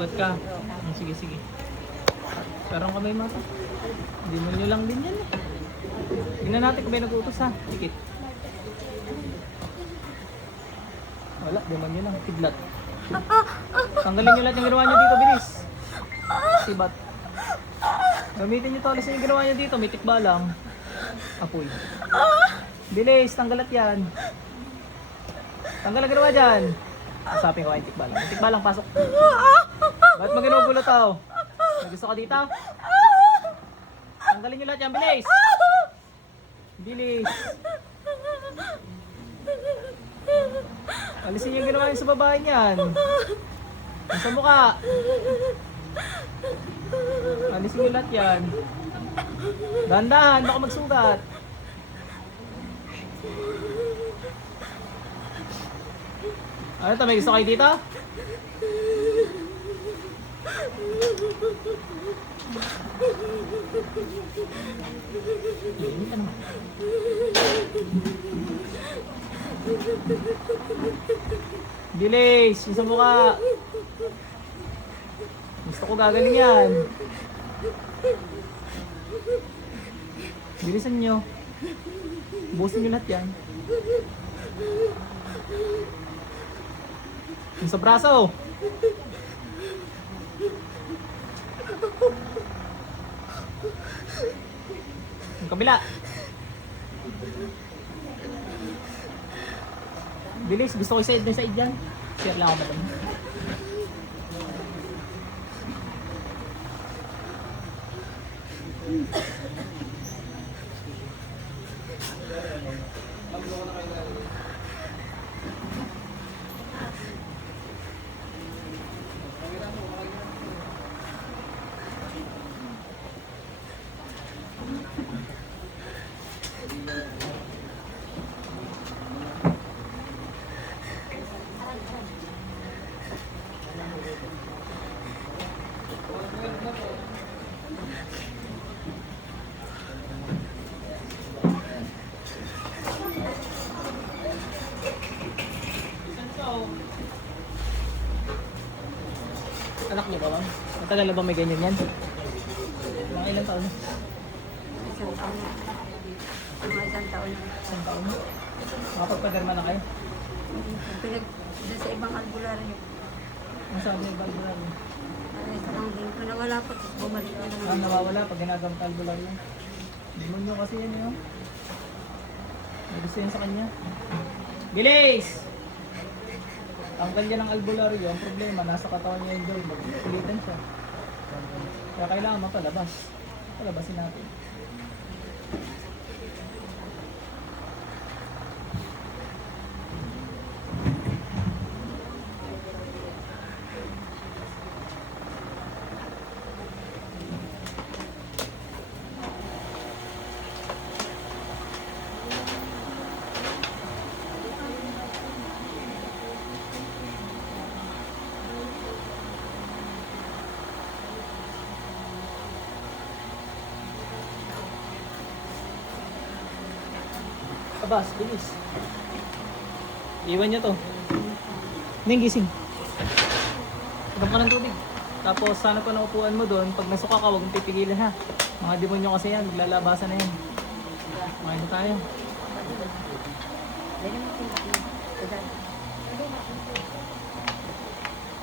sugat ka. Sige, sige. Parang kamay mata. Hindi mo nyo lang din yan eh. Tingnan natin kung may nag-utos ha. Tikit. Wala, demonyo lang. Kidlat. Tanggalin nyo lahat yung ginawa nyo dito, bilis. Sibat. Gamitin nyo to. Alisin yung ginawa nyo dito. May tikba lang. Apoy. Bilis, tanggalat yan. Tanggal ang ginawa dyan. Usapin ko ay tikba lang. Tikba lang, pasok. Bakit mo ginugulo to? May gusto ka dito? Tanggalin nyo lahat yan, bilis. Bilis. Alisin yung ginawa nyo sa babae niyan. Sa mukha. Alisin nyo lahat yan. Dahan-dahan, baka magsugat. Ano to, may gusto kayo dito? Hindi ka naman. Bilis, yung sa mukha. Gusto ko gagaling yan. Bilisan nyo. Busin nyo lahat yan. Yung sa braso. Yung kabila. Bilis, gusto ko i-side na side dyan. Share lang ako ba ito? Anak niyo ba, ma'am? Matagal na ba may ganyan yan? Mga ilang taon na? Isang taon na. Mga isang taon na. Isang taon na? Makapagpaderma na kayo? Pinag doon sa ibang albularyo. Ang sabi ng valvular niyo? Ay, sarang din ko nawala po. Tapos bumalik na naman. Nawawala pag ginagamit valvular niyo. Demonyo kasi yan yun. May gusto yan sa kanya. Bilis! Ang kanya ng albularyo, ang problema, nasa katawan niya yung joint, magkulitan siya. Kaya kailangan mapalabas. Palabasin natin. Abas, bilis. Iwan niyo to. Ning, gising. Inom ka ng tubig. Tapos sana pa naupuan mo doon. Pag nasuka ka, huwag mong pipigilan ha. Mga demonyo kasi yan, maglalabasan na yan. Kumain na tayo. Dahil naman